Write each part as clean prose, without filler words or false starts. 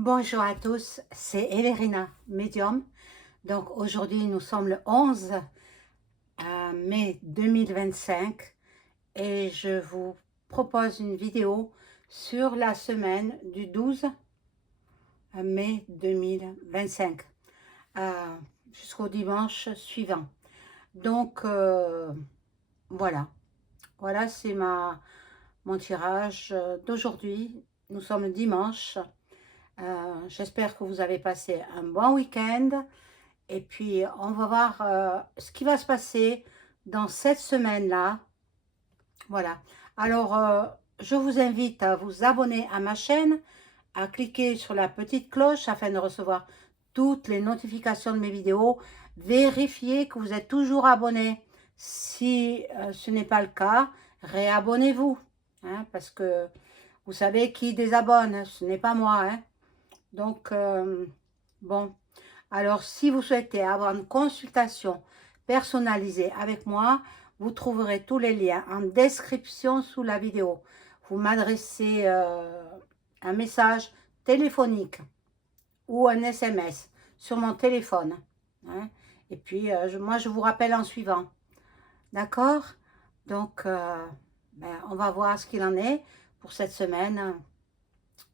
Bonjour à tous, c'est Everina, médium. Donc aujourd'hui, nous sommes le 11 mai 2025 et je vous propose une vidéo sur la semaine du 12 mai 2025 euh, jusqu'au dimanche suivant. Donc voilà, voilà c'est mon tirage d'aujourd'hui. Nous sommes dimanche. J'espère que vous avez passé un bon week-end. Et puis, on va voir ce qui va se passer dans cette semaine-là. Voilà. Alors, je vous invite à vous abonner à ma chaîne, à cliquer sur la petite cloche afin de recevoir toutes les notifications de mes vidéos. Vérifiez que vous êtes toujours abonné. Si ce n'est pas le cas, réabonnez-vous. Hein, parce que vous savez qui désabonne, ce n'est pas moi. Hein. Donc, bon. Alors, si vous souhaitez avoir une consultation personnalisée avec moi, vous trouverez tous les liens en description sous la vidéo. Vous m'adressez un message téléphonique ou un SMS sur mon téléphone. Hein. Et puis, moi, je vous rappelle en suivant. D'accord? Donc, on va voir ce qu'il en est pour cette semaine.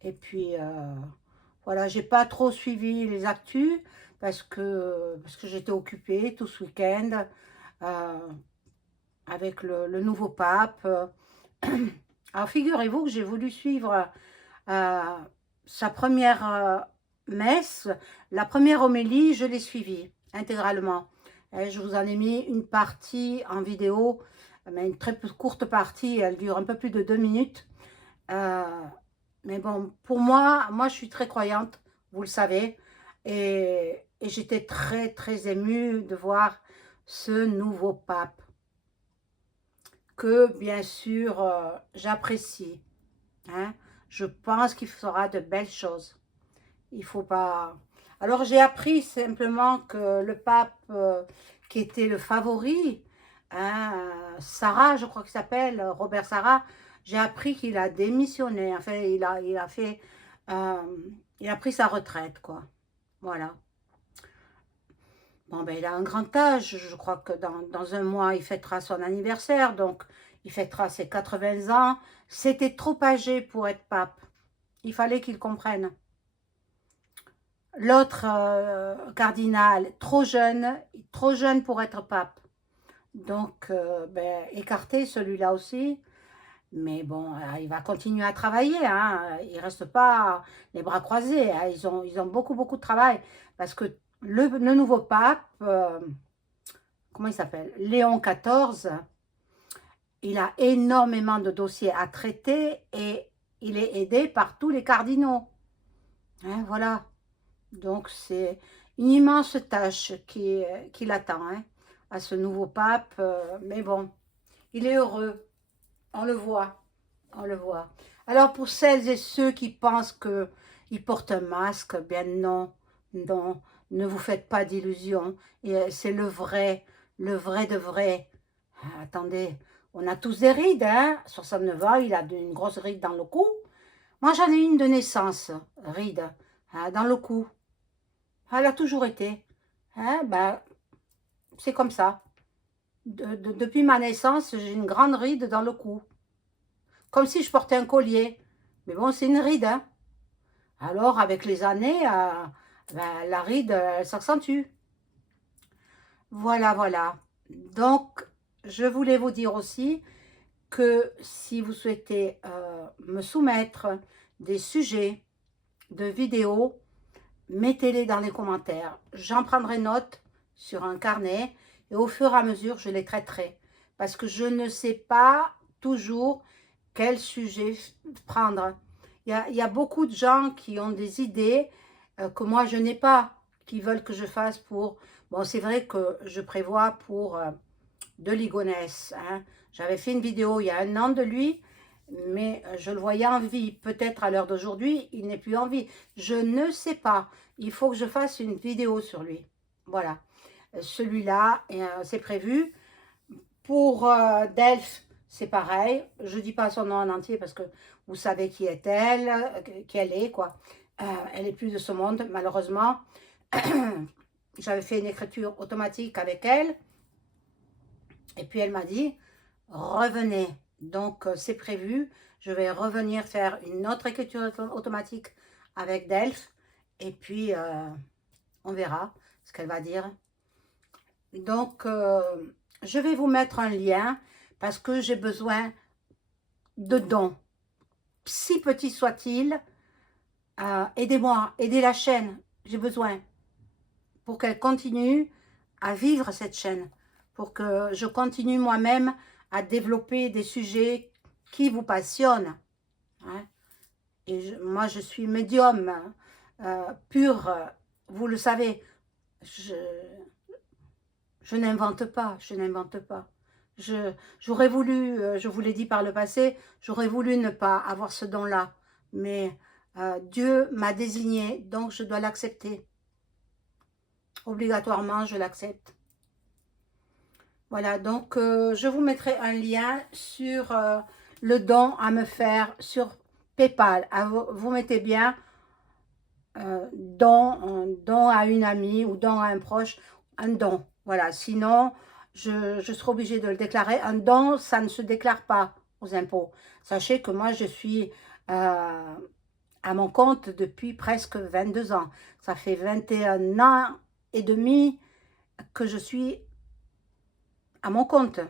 Et puis, voilà, j'ai pas trop suivi les actus parce que j'étais occupée tout ce week-end euh, avec le nouveau pape. Alors, figurez-vous que j'ai voulu suivre euh, sa première messe, la première homélie, je l'ai suivie intégralement. Et je vous en ai mis une partie en vidéo, mais une très courte partie, elle dure un peu plus de 2 minutes. Euh, mais bon, pour moi, je suis très croyante, vous le savez, et j'étais très, très émue de voir ce nouveau pape, que bien sûr, j'apprécie. Hein. Je pense qu'il fera de belles choses. Il faut pas... Alors, j'ai appris simplement que le pape, qui était le favori, hein, Sarah, je crois qu'il s'appelle, Robert Sarah, j'ai appris qu'il a démissionné. Enfin, il a fait... euh, il a pris sa retraite, quoi. Voilà. Bon, ben, il a un grand âge. Je crois que dans un mois, il fêtera son anniversaire. Donc, il fêtera ses 80 ans. C'était trop âgé pour être pape. Il fallait qu'il comprenne. L'autre cardinal, trop jeune pour être pape. Donc, écarté celui-là aussi. Mais bon, il va continuer à travailler. Hein. Il ne reste pas les bras croisés. Hein. Ils ont beaucoup, beaucoup de travail. Parce que le nouveau pape, comment il s'appelle? Léon XIV, il a énormément de dossiers à traiter et il est aidé par tous les cardinaux. Hein, voilà. Donc, c'est une immense tâche qui l'attend hein, à ce nouveau pape. Mais bon, il est heureux. On le voit. On le voit. Alors, pour celles et ceux qui pensent qu'il porte un masque, bien non, non, ne vous faites pas d'illusions. C'est le vrai de vrai. Ah, attendez, on a tous des rides, hein. 69 ans, il a une grosse ride dans le cou. Moi, j'en ai une de naissance, ride, hein, dans le cou. Elle a toujours été. Hein, c'est comme ça. Depuis ma naissance, j'ai une grande ride dans le cou. Comme si je portais un collier. Mais bon, c'est une ride. Hein. Alors, avec les années, la ride, elle s'accentue. Voilà, voilà. Donc, je voulais vous dire aussi que si vous souhaitez me soumettre des sujets de vidéos, mettez-les dans les commentaires. J'en prendrai note sur un carnet et au fur et à mesure, je les traiterai. Parce que je ne sais pas toujours quel sujet prendre. Il y a beaucoup de gens qui ont des idées que moi, je n'ai pas, qui veulent que je fasse pour... Bon, c'est vrai que je prévois pour de Ligonès. Hein. J'avais fait une vidéo il y a 1 an de lui, mais je le voyais en vie. Peut-être à l'heure d'aujourd'hui, il n'est plus en vie. Je ne sais pas. Il faut que je fasse une vidéo sur lui. Voilà. Celui-là, c'est prévu. Pour Delphes, c'est pareil. Je ne dis pas son nom en entier parce que vous savez qui est-elle, qui elle est, quoi. Elle est plus de ce monde, malheureusement. J'avais fait une écriture automatique avec elle. Et puis elle m'a dit, revenez. Donc c'est prévu. Je vais revenir faire une autre écriture automatique avec Delphes. Et puis on verra ce qu'elle va dire. Donc je vais vous mettre un lien parce que j'ai besoin de dons. Si petit soit-il, aidez-moi, aidez la chaîne. J'ai besoin pour qu'elle continue à vivre cette chaîne, pour que je continue moi-même à développer des sujets qui vous passionnent. Hein. Et moi, je suis médium pur, vous le savez. Je n'invente pas, je n'invente pas. J'aurais voulu, je vous l'ai dit par le passé, j'aurais voulu ne pas avoir ce don-là. Mais Dieu m'a désigné, donc je dois l'accepter. Obligatoirement, je l'accepte. Voilà, donc je vous mettrai un lien sur le don à me faire sur PayPal. Vous mettez bien don à une amie ou don à un proche, un don. Voilà, sinon, je serai obligée de le déclarer. Un don, ça ne se déclare pas aux impôts. Sachez que moi, je suis à mon compte depuis presque 22 ans. Ça fait 21 ans et demi que je suis à mon compte.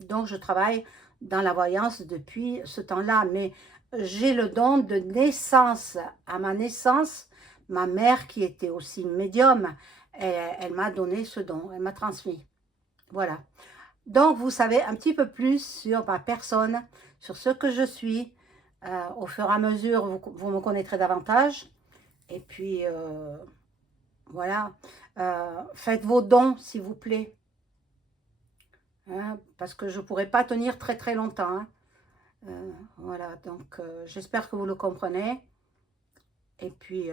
Donc, je travaille dans la voyance depuis ce temps-là. Mais j'ai le don de naissance. À ma naissance, ma mère, qui était aussi médium, elle m'a donné ce don. Elle m'a transmis. Voilà. Donc, vous savez un petit peu plus sur ma personne, sur ce que je suis. Au fur et à mesure, vous me connaîtrez davantage. Et puis, voilà. Faites vos dons, s'il vous plaît. Hein, parce que je ne pourrai pas tenir très très longtemps. Hein. Voilà, donc j'espère que vous le comprenez. Et puis,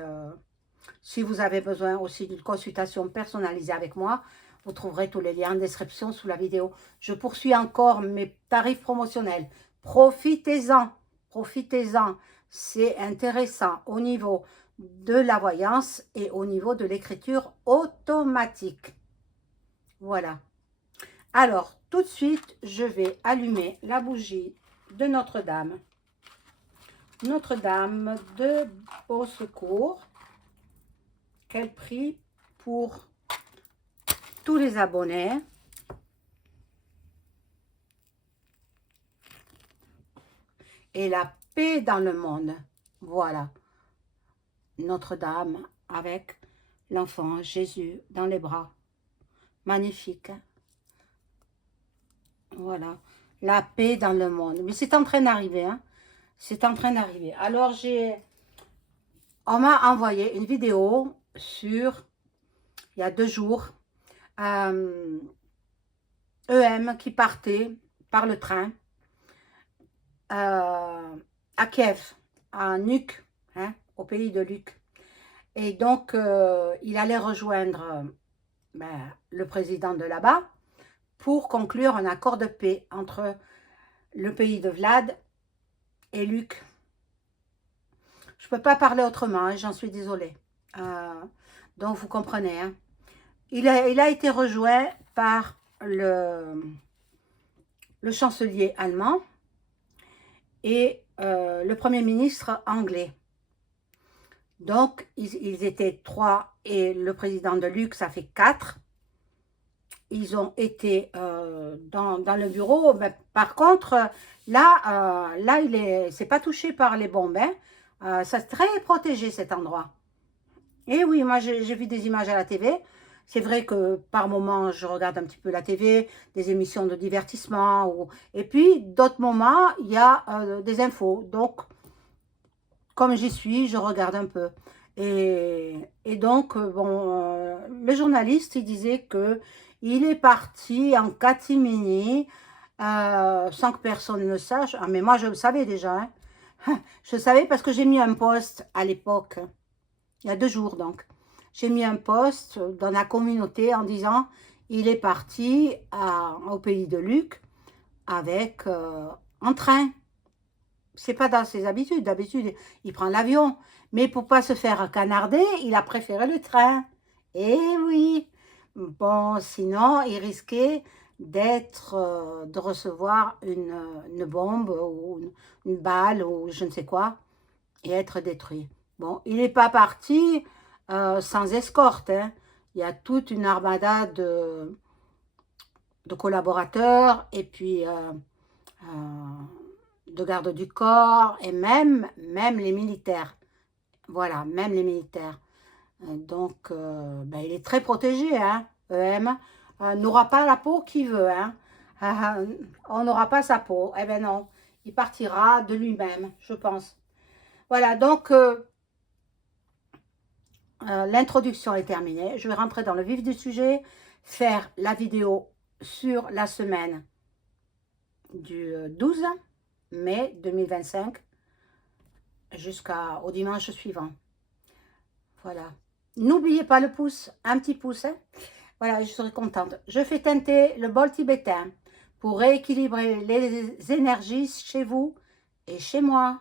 si vous avez besoin aussi d'une consultation personnalisée avec moi, vous trouverez tous les liens en description sous la vidéo. Je poursuis encore mes tarifs promotionnels. Profitez-en, profitez-en. C'est intéressant au niveau de la voyance et au niveau de l'écriture automatique. Voilà. Alors, tout de suite, je vais allumer la bougie de Notre-Dame. Notre-Dame de Au Secours, qu'elle prie pour tous les abonnés. Et la paix dans le monde. Voilà. Notre-Dame avec l'enfant Jésus dans les bras. Magnifique. Voilà. La paix dans le monde. Mais c'est en train d'arriver. Hein. C'est en train d'arriver. Alors, on m'a envoyé une vidéo sur, il y a 2 jours, EM qui partait par le train à Kiev, à Nuuk, hein, au pays de Luc. Et donc, il allait rejoindre le président de là-bas pour conclure un accord de paix entre le pays de Vlad et Luc. Je ne peux pas parler autrement, hein, j'en suis désolée. Donc, vous comprenez. Hein. Il a été rejoint par le chancelier allemand et le premier ministre anglais. Donc, ils étaient 3 et le président de Luc, ça fait 4. Ils ont été dans le bureau. Mais par contre, là c'est pas touché par les bombes. Hein. C'est très protégé cet endroit. Et oui, moi j'ai vu des images à la TV. C'est vrai que par moments, je regarde un petit peu la TV, des émissions de divertissement. Et puis, d'autres moments, il y a des infos. Donc, comme j'y suis, je regarde un peu. Et donc, bon, le journaliste, il disait qu'il est parti en catimini sans que personne ne sache. Ah, mais moi, je le savais déjà. Hein. Je le savais parce que j'ai mis un post à l'époque, il y a 2 jours donc. J'ai mis un post dans la communauté en disant il est parti au pays de Luc avec en train. C'est pas dans ses habitudes. D'habitude, il prend l'avion. Mais pour pas se faire canarder, il a préféré le train. Eh oui. Bon, sinon, il risquait de recevoir une bombe ou une balle ou je ne sais quoi et être détruit. Bon, il n'est pas parti sans escorte, hein. Il y a toute une armada de collaborateurs et puis de gardes du corps et même les militaires. Voilà, même les militaires. Donc, ben, il est très protégé, hein, EM. N'aura pas la peau qu'il veut, hein. On n'aura pas sa peau. Eh ben non, il partira de lui-même, je pense. Voilà, donc, l'introduction est terminée. Je vais rentrer dans le vif du sujet, faire la vidéo sur la semaine du 12 mai 2025 jusqu'au dimanche suivant. Voilà. N'oubliez pas le pouce, un petit pouce. Hein. Voilà, je serai contente. Je fais teinter le bol tibétain pour rééquilibrer les énergies chez vous et chez moi.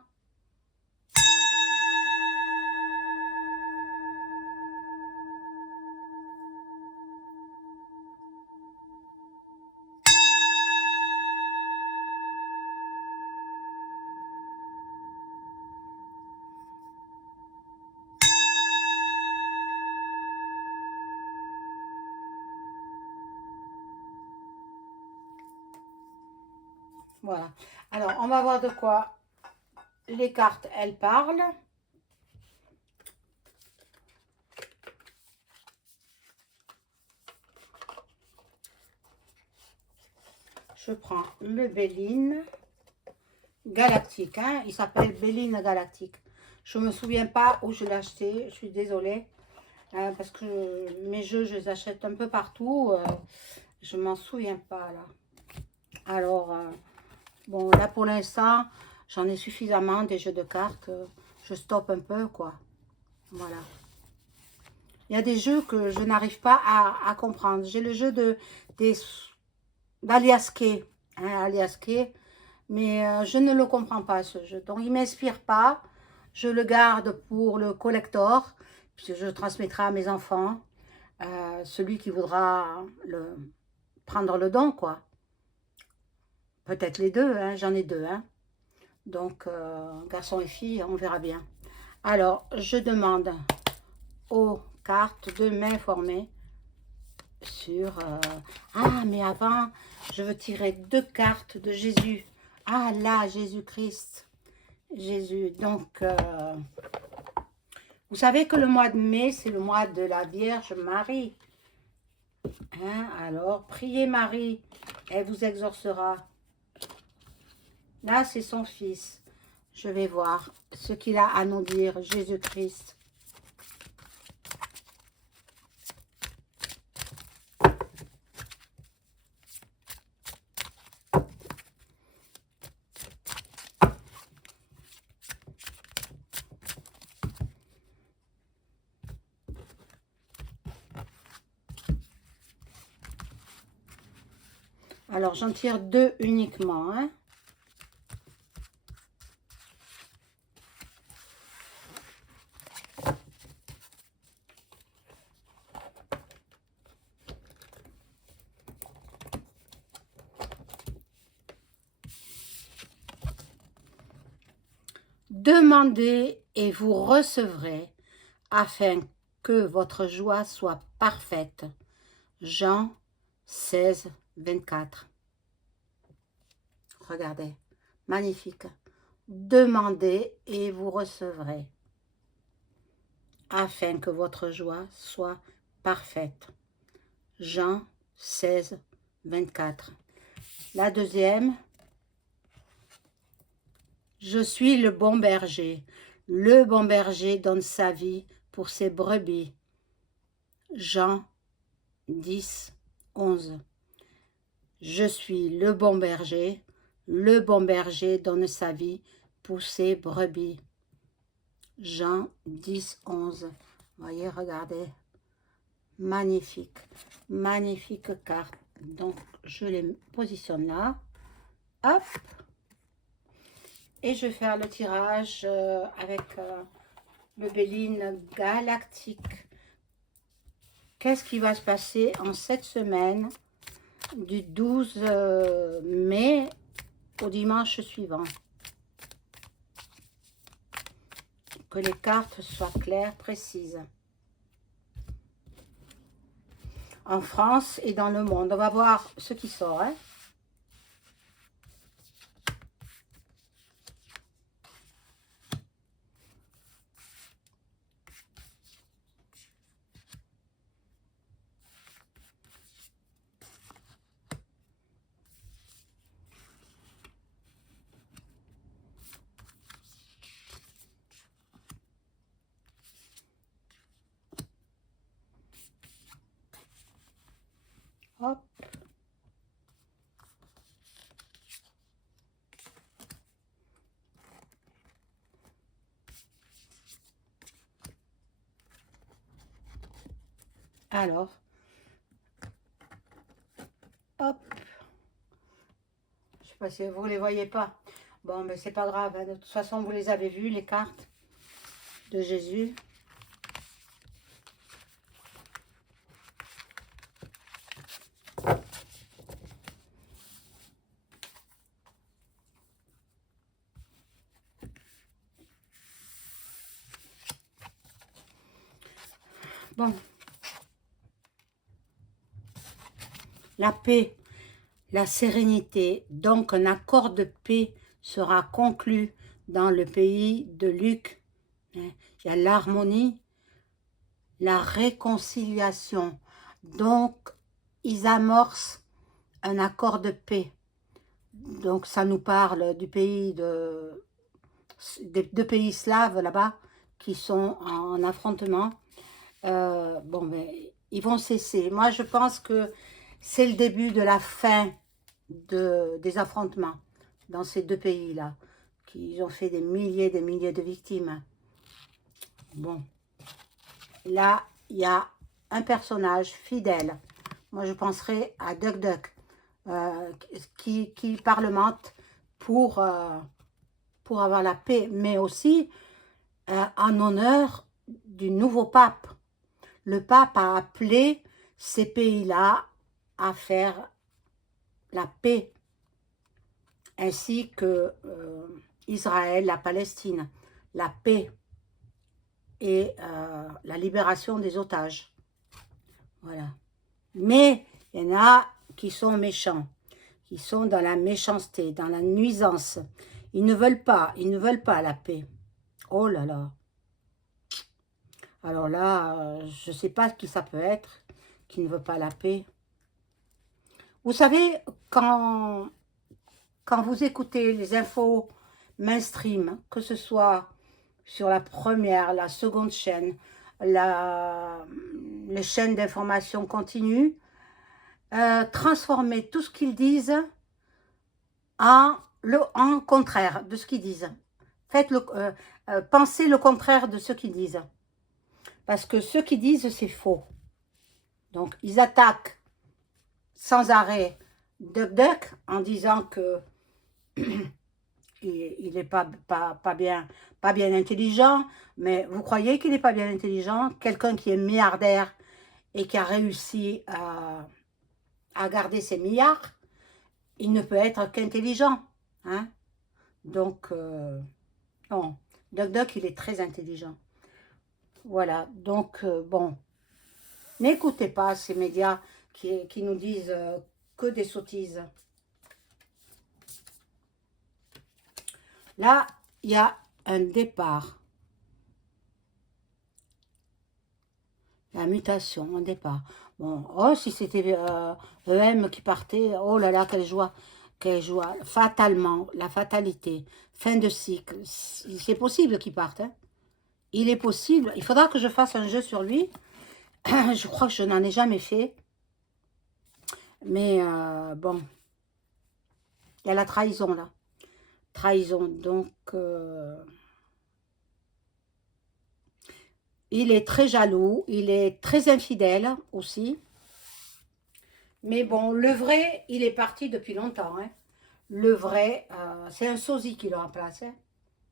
Voilà. Alors, on va voir de quoi les cartes, elles parlent. Je prends le Béline Galactique. Hein. Il s'appelle Béline Galactique. Je ne me souviens pas où je l'ai acheté. Je suis désolée. Parce que mes jeux, je les achète un peu partout. Je ne m'en souviens pas, là. Alors, bon, là, pour l'instant, j'en ai suffisamment des jeux de cartes. Je stoppe un peu, quoi. Voilà. Il y a des jeux que je n'arrive pas à comprendre. J'ai le jeu d'Aliasqué. Hein, Aliasqué. Mais je ne le comprends pas, ce jeu. Donc, il ne m'inspire pas. Je le garde pour le collector. Puis je le transmettrai à mes enfants. Celui qui voudra prendre le don, quoi. Peut-être les deux, hein, j'en ai deux. Hein. Donc, garçon et fille, on verra bien. Alors, je demande aux cartes de m'informer sur... Ah, mais avant, je veux tirer 2 cartes de Jésus. Ah là, Jésus-Christ. Jésus. Donc, vous savez que le mois de mai, c'est le mois de la Vierge Marie. Hein? Alors, priez Marie, elle vous exaucera. Là, c'est son fils. Je vais voir ce qu'il a à nous dire, Jésus-Christ. Alors, j'en tire 2 uniquement. Hein. Demandez et vous recevrez, afin que votre joie soit parfaite. Jean 16, 24. Regardez, magnifique. Demandez et vous recevrez, afin que votre joie soit parfaite. Jean 16, 24. La deuxième. Je suis le bon berger. Le bon berger donne sa vie pour ses brebis. Jean 10, 11. Je suis le bon berger. Le bon berger donne sa vie pour ses brebis. Jean 10, 11. Voyez, regardez. Magnifique. Magnifique carte. Donc, je les positionne là. Hop. Et je vais faire le tirage avec le Béline galactique. Qu'est-ce qui va se passer en cette semaine du 12 mai au dimanche suivant? Que les cartes soient claires, précises. En France et dans le monde. On va voir ce qui sort. Hein. Hop. Alors, hop. Je sais pas si vous les voyez pas. Bon, mais c'est pas grave. Hein. De toute façon, vous les avez vues, les cartes de Jésus. Bon. La paix, la sérénité. Donc, un accord de paix sera conclu dans le pays de Luc. Il y a l'harmonie, la réconciliation. Donc, ils amorcent un accord de paix. Donc, ça nous parle du pays des deux pays slaves là-bas qui sont en affrontement. Bon, mais ils vont cesser. Moi, je pense que c'est le début de la fin des affrontements dans ces deux pays-là, qui ont fait des milliers de victimes. Bon, là, il y a un personnage fidèle. Moi, je penserais à Duck Duck, qui parlemente pour avoir la paix, mais aussi en honneur du nouveau pape. Le pape a appelé ces pays-là à faire la paix, ainsi que Israël, la Palestine, la paix et la libération des otages. Voilà. Mais il y en a qui sont méchants, qui sont dans la méchanceté, dans la nuisance. Ils ne veulent pas la paix. Oh là là. Alors là, je ne sais pas qui ça peut être, qui ne veut pas la paix. Vous savez, quand vous écoutez les infos mainstream, que ce soit sur la première, la seconde chaîne, les chaînes d'information continue, transformez tout ce qu'ils disent en contraire de ce qu'ils disent. Pensez le contraire de ce qu'ils disent. Parce que ce qu'ils disent, c'est faux. Donc, ils attaquent sans arrêt Duck Duck en disant que il n'est pas bien intelligent. Mais vous croyez qu'il n'est pas bien intelligent? Quelqu'un qui est milliardaire et qui a réussi à garder ses milliards, il ne peut être qu'intelligent. Hein? Donc, non. Duck Duck, il est très intelligent. Voilà, donc, bon, n'écoutez pas ces médias qui nous disent que des sottises. Là, il y a un départ. La mutation, un départ. Bon, oh, si c'était EM qui partait, oh là là, quelle joie, quelle joie. Fatalement, la fatalité, fin de cycle. C'est possible qu'il parte, hein. Il est possible. Il faudra que je fasse un jeu sur lui. Je crois que je n'en ai jamais fait. Mais bon, il y a la trahison là. Trahison, donc il est très jaloux, il est très infidèle aussi. Mais bon, le vrai, il est parti depuis longtemps. Hein. Le vrai, c'est un sosie qui le remplace. Hein.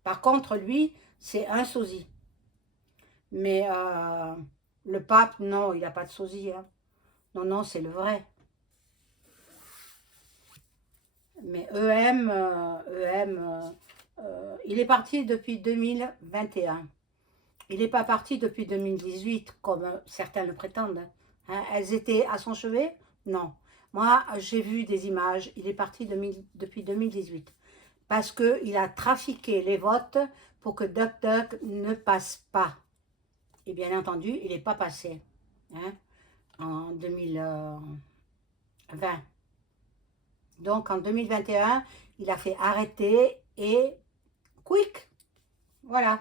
Par contre, lui, c'est un sosie. Mais le pape, non, il n'a pas de sosie. Hein. Non, non, c'est le vrai. Mais il est parti depuis 2021. Il n'est pas parti depuis 2018, comme certains le prétendent. Hein. Elles étaient à son chevet? Non. Moi, j'ai vu des images. Il est parti depuis 2018. Parce qu'il a trafiqué les votes pour que DuckDuck ne passe pas. Et bien entendu, il n'est pas passé. Hein, en 2020. Donc en 2021, il a fait arrêter et quick. Voilà.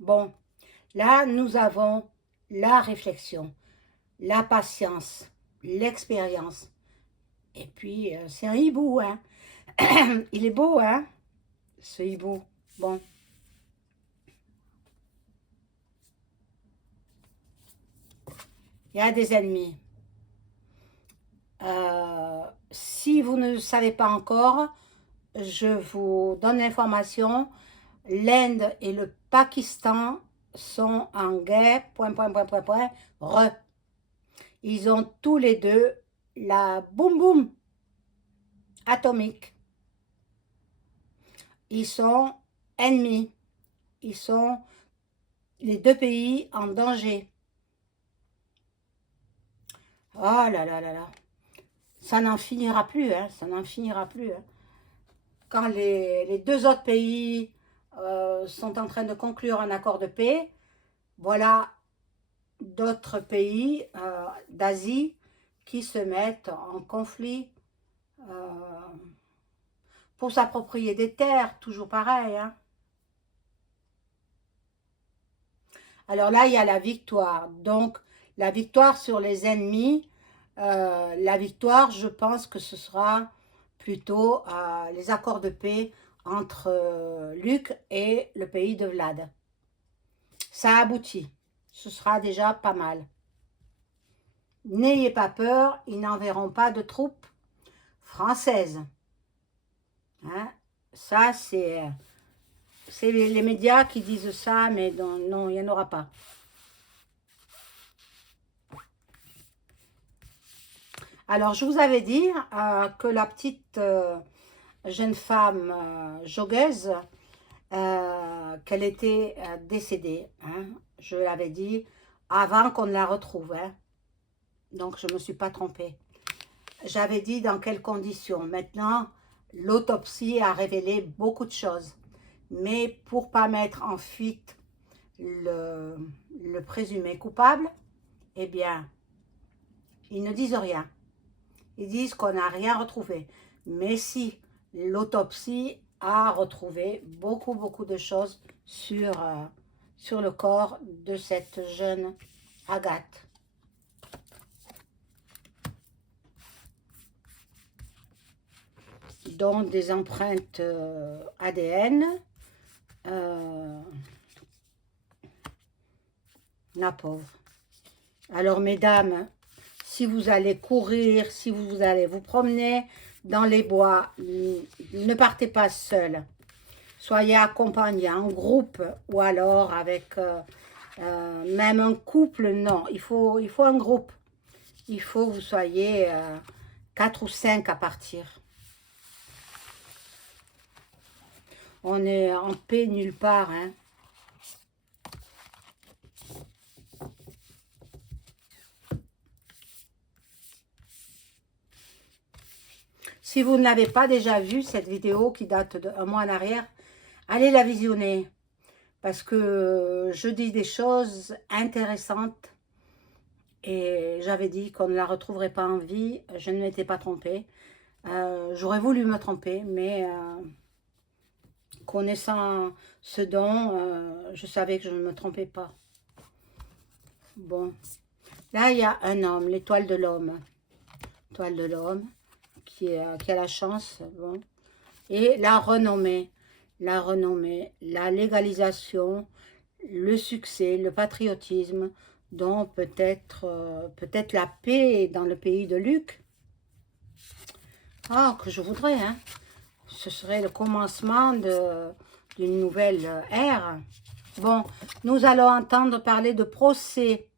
Bon, là, nous avons la réflexion, la patience, l'expérience. Et puis, c'est un hibou, hein. Il est beau, hein, ce hibou. Bon. Il y a des ennemis. Si vous ne savez pas encore, je vous donne l'information. L'Inde et le Pakistan sont en guerre, re. Ils ont tous les deux la boum boum atomique. Ils sont ennemis. Ils sont les deux pays en danger. Oh là là là là. Ça n'en finira plus, hein, ça n'en finira plus. Hein. Quand les deux autres pays sont en train de conclure un accord de paix, voilà d'autres pays d'Asie qui se mettent en conflit pour s'approprier des terres, toujours pareil. Hein. Alors là, il y a la victoire. Donc, la victoire sur les ennemis, la victoire, je pense que ce sera plutôt les accords de paix entre Luc et le pays de Vlad. Ça aboutit. Ce sera déjà pas mal. N'ayez pas peur, ils n'enverront pas de troupes françaises. Hein? Ça, c'est les médias qui disent ça, mais non, il n'y en aura pas. Alors, je vous avais dit que la petite jeune femme joggeuse, qu'elle était décédée. Hein. Je l'avais dit avant qu'on la retrouve. Hein. Donc, je ne me suis pas trompée. J'avais dit dans quelles conditions. Maintenant, l'autopsie a révélé beaucoup de choses. Mais pour ne pas mettre en fuite le présumé coupable, eh bien, ils ne disent rien. Ils disent qu'on n'a rien retrouvé. Mais si, l'autopsie a retrouvé beaucoup de choses sur le corps de cette jeune Agathe. Dont des empreintes ADN. La pauvre. Alors, mesdames, si vous allez courir, si vous allez vous promener dans les bois, ne partez pas seul. Soyez accompagnés en groupe ou alors avec même un couple. Non, il faut un groupe. Il faut que vous soyez 4 ou 5 à partir. On est en paix nulle part. Hein. Si vous ne l'avez pas déjà vu, cette vidéo qui date d'un mois en arrière, allez la visionner. Parce que je dis des choses intéressantes. Et j'avais dit qu'on ne la retrouverait pas en vie. Je ne m'étais pas trompée. J'aurais voulu me tromper, mais connaissant ce don, je savais que je ne me trompais pas. Bon. Là, il y a un homme, l'étoile de l'homme. L'étoile de l'homme. Qui a la chance, bon. Et la renommée, la légalisation, le succès, le patriotisme, dont peut-être la paix dans le pays de Luc. Ah, que je voudrais, hein. Ce serait le commencement d'une nouvelle ère. Bon, nous allons entendre parler de procès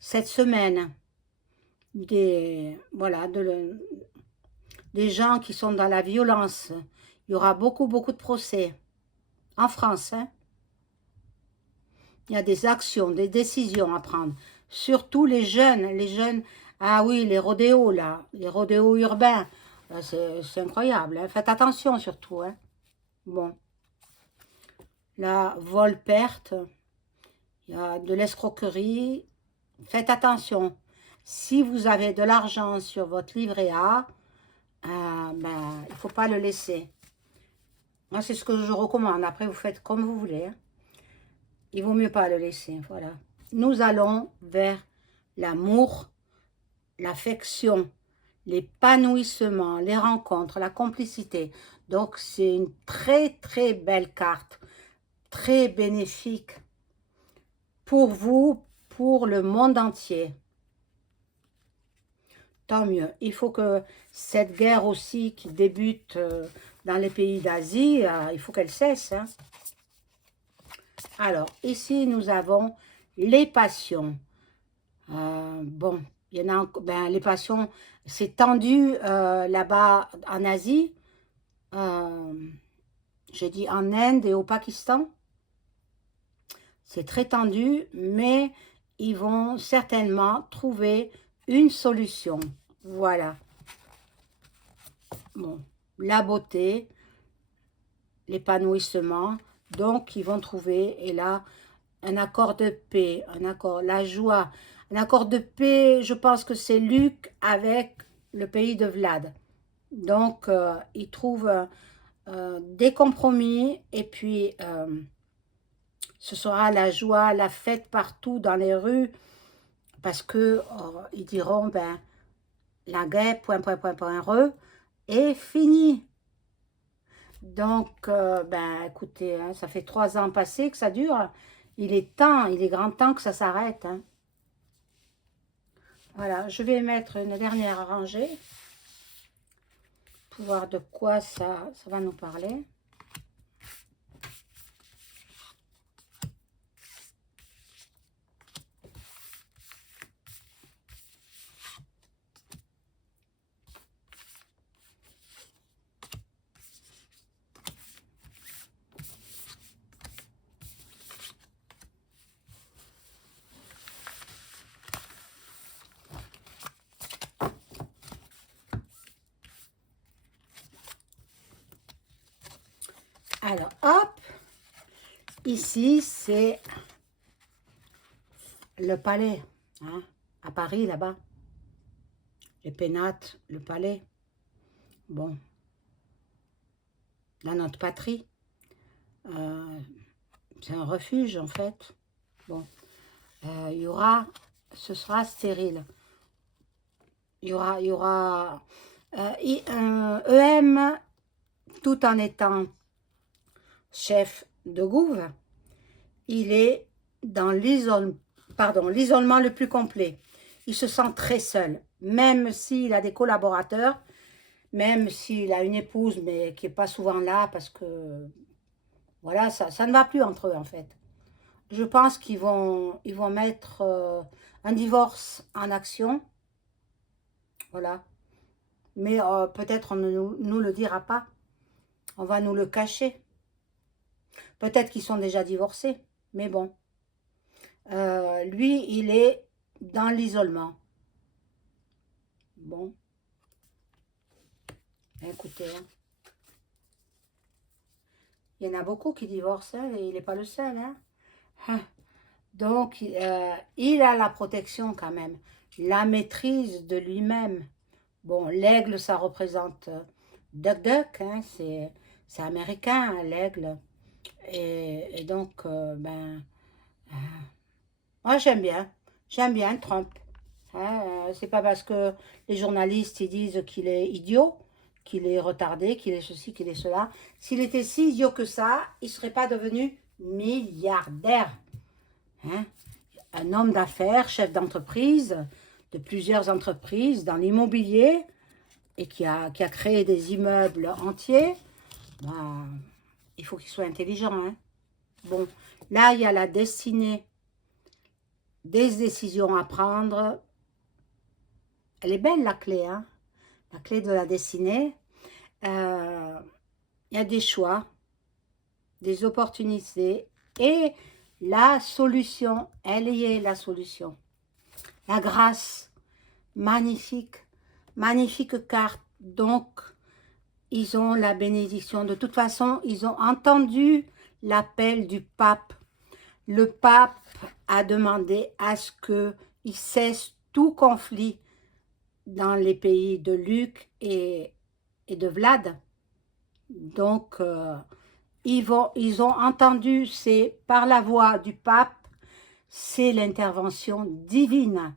cette semaine. Voilà, des gens qui sont dans la violence. Il y aura beaucoup de procès en France. Hein. Il y a des actions, des décisions à prendre. Surtout les jeunes, ah oui, les rodéos là, les rodéos urbains, c'est incroyable. Hein. Faites attention surtout. Hein. Bon, la vol-perte, il y a de l'escroquerie. Faites attention. Si vous avez de l'argent sur votre livret A, ben, il ne faut pas le laisser. Moi, c'est ce que je recommande. Après, vous faites comme vous voulez. Hein. Il vaut mieux pas le laisser. Voilà. Nous allons vers l'amour, l'affection, l'épanouissement, les rencontres, la complicité. Donc, c'est une très belle carte, très bénéfique pour vous, pour le monde entier. Tant mieux. Il faut que cette guerre aussi qui débute dans les pays d'Asie, il faut qu'elle cesse. Hein. Alors, ici, nous avons les passions. Bon, il y en a, ben, les passions, c'est tendu là-bas en Asie. J'ai dit en Inde et au Pakistan. C'est très tendu, mais ils vont certainement trouver une solution. Voilà. Bon, la beauté, l'épanouissement. Donc, ils vont trouver, et là, un accord de paix, un accord, la joie. Un accord de paix, je pense que c'est Luc avec le pays de Vlad. Donc, ils trouvent des compromis et puis ce sera la joie, la fête partout dans les rues parce que ils diront, ben, la guerre, est finie. Donc, ben, écoutez, hein, ça fait 3 ans passés que ça dure. Il est grand temps que ça s'arrête. Hein. Voilà, je vais mettre une dernière rangée pour voir de quoi ça va nous parler. Alors, hop, ici, c'est le palais, hein, à Paris, là-bas. Les pénates, le palais. Bon, dans notre patrie. C'est un refuge, en fait. Bon, il y aura, ce sera stérile. Il y aura un EM, tout en étant chef de gouv, il est dans l'isolement le plus complet. Il se sent très seul, même s'il a des collaborateurs, même s'il a une épouse, mais qui n'est pas souvent là, parce que, voilà, ça ne va plus entre eux, en fait. Je pense qu'ils vont mettre un divorce en action, voilà. Mais peut-être on ne nous le dira pas, on va nous le cacher. Peut-être qu'ils sont déjà divorcés, mais bon. Lui, il est dans l'isolement. Bon. Écoutez, hein. Il y en a beaucoup qui divorcent, hein, et il n'est pas le seul. Hein. Donc, il a la protection quand même, la maîtrise de lui-même. Bon, l'aigle, ça représente Duck Duck, hein, c'est américain, hein, l'aigle. Et donc, ben, moi j'aime bien Trump. Hein, c'est pas parce que les journalistes ils disent qu'il est idiot, qu'il est retardé, qu'il est ceci, qu'il est cela. S'il était si idiot que ça, il ne serait pas devenu milliardaire. Hein? Un homme d'affaires, chef d'entreprise, de plusieurs entreprises dans l'immobilier et qui a créé des immeubles entiers. Ben, il faut qu'il soit intelligent. Hein? Bon, là, il y a la destinée des décisions à prendre. Elle est belle, la clé, hein? La clé de la destinée. Il y a des choix, des opportunités et la solution, elle y est la solution. La grâce, magnifique, magnifique carte. Donc, ils ont la bénédiction. De toute façon, ils ont entendu l'appel du pape. Le pape a demandé à ce qu'il cesse tout conflit dans les pays de Luc et de Vlad. Donc, ils ont entendu, c'est par la voix du pape, c'est l'intervention divine.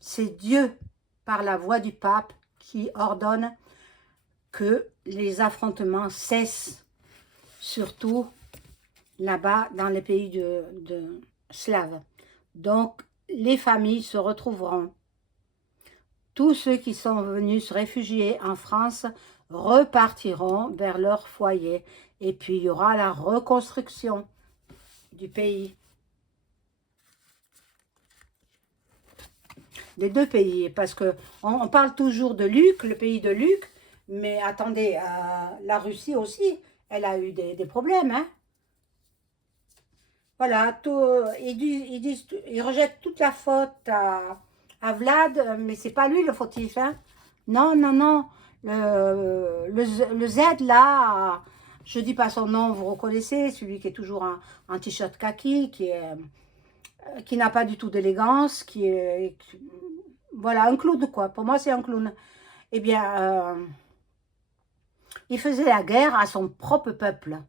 C'est Dieu, par la voix du pape, qui ordonne que les affrontements cessent, surtout là-bas dans les pays de Slaves. Donc, les familles se retrouveront. Tous ceux qui sont venus se réfugier en France repartiront vers leur foyer. Et puis, il y aura la reconstruction du pays. Des deux pays. Parce qu'on parle toujours de Luc, le pays de Luc. Mais attendez, la Russie aussi, elle a eu des problèmes. Hein. Voilà, ils rejettent toute la faute à Vlad, mais c'est pas lui le fautif. Hein. Non, non, non. Le Z là, je dis pas son nom, vous reconnaissez, celui qui est toujours en t-shirt kaki, qui n'a pas du tout d'élégance, voilà, un clown quoi. Pour moi, c'est un clown. Eh bien, il faisait la guerre à son propre peuple.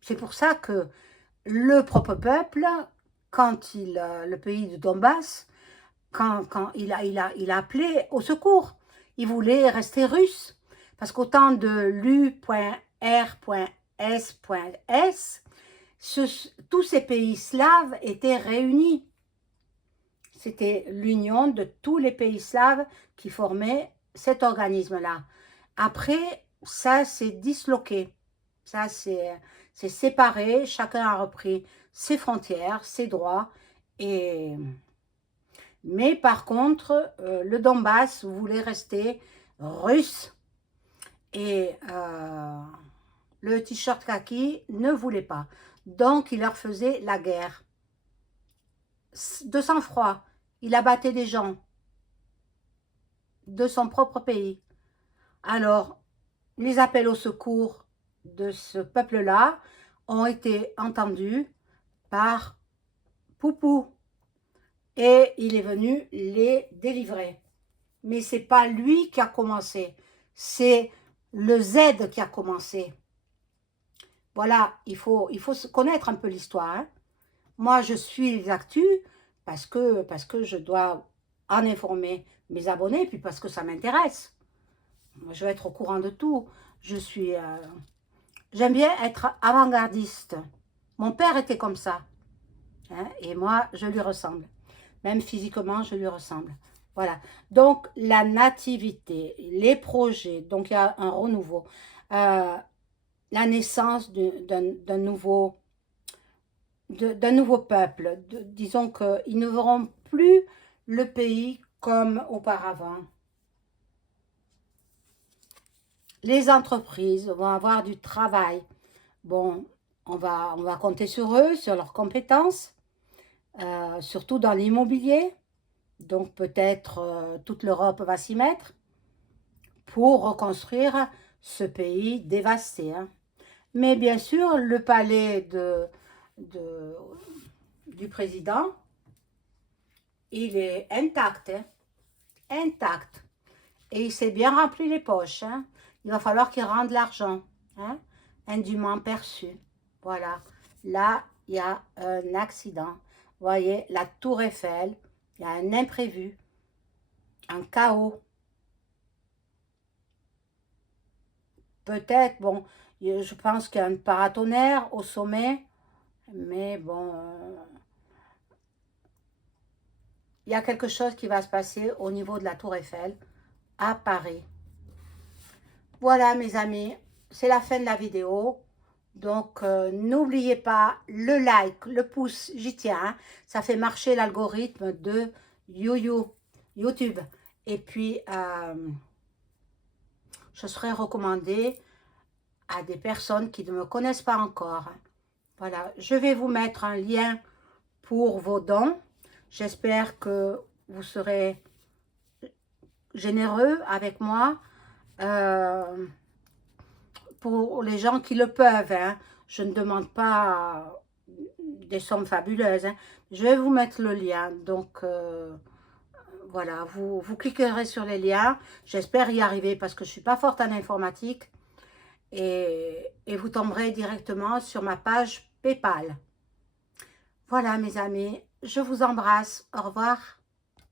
C'est pour ça que le propre peuple, quand le pays de Donbass, quand il a appelé au secours, il voulait rester russe. Parce qu'au temps de l'U.R.S.S, tous ces pays slaves étaient réunis. C'était l'union de tous les pays slaves qui formaient cet organisme-là. Après, ça s'est disloqué. Ça s'est séparé. Chacun a repris ses frontières, ses droits. Mais par contre, le Donbass voulait rester russe. Et le t-shirt kaki ne voulait pas. Donc, il leur faisait la guerre. De sang-froid. Il abattait des gens de son propre pays. Alors, les appels au secours de ce peuple-là ont été entendus par Poupou. Et il est venu les délivrer. Mais ce n'est pas lui qui a commencé. C'est le Z qui a commencé. Voilà, il faut connaître un peu l'histoire. Hein. Moi, je suis les actus parce que je dois en informer mes abonnés, puis parce que ça m'intéresse. Moi, je veux être au courant de tout. J'aime bien être avant-gardiste. Mon père était comme ça. Hein, et moi, je lui ressemble. Même physiquement, je lui ressemble. Voilà. Donc, la nativité, les projets. Donc, il y a un renouveau. La naissance d'un nouveau peuple. Disons qu'ils ne verront plus le pays comme auparavant. Les entreprises vont avoir du travail. Bon, on va compter sur eux, sur leurs compétences, surtout dans l'immobilier. Donc peut-être toute l'Europe va s'y mettre pour reconstruire ce pays dévasté. Hein. Mais bien sûr, le palais du président, il est intact. Hein, intact. Et il s'est bien rempli les poches. Hein. Il va falloir qu'il rende l'argent. Hein, indûment perçu. Voilà. Là, il y a un accident. Vous voyez, la tour Eiffel, il y a un imprévu, un chaos. Peut-être, bon, je pense qu'il y a un paratonnerre au sommet, mais bon, il y a quelque chose qui va se passer au niveau de la tour Eiffel à Paris. Voilà mes amis, c'est la fin de la vidéo. Donc, n'oubliez pas le like, le pouce, j'y tiens, hein. Ça fait marcher l'algorithme de YouTube. Et puis, je serai recommandée à des personnes qui ne me connaissent pas encore. Voilà, je vais vous mettre un lien pour vos dons. J'espère que vous serez généreux avec moi. Pour les gens qui le peuvent, hein. Je ne demande pas des sommes fabuleuses, hein. Je vais vous mettre le lien. Donc, voilà, vous cliquerez sur les liens. J'espère y arriver parce que je ne suis pas forte en informatique. Et vous tomberez directement sur ma page PayPal. Voilà mes amis, je vous embrasse. Au revoir.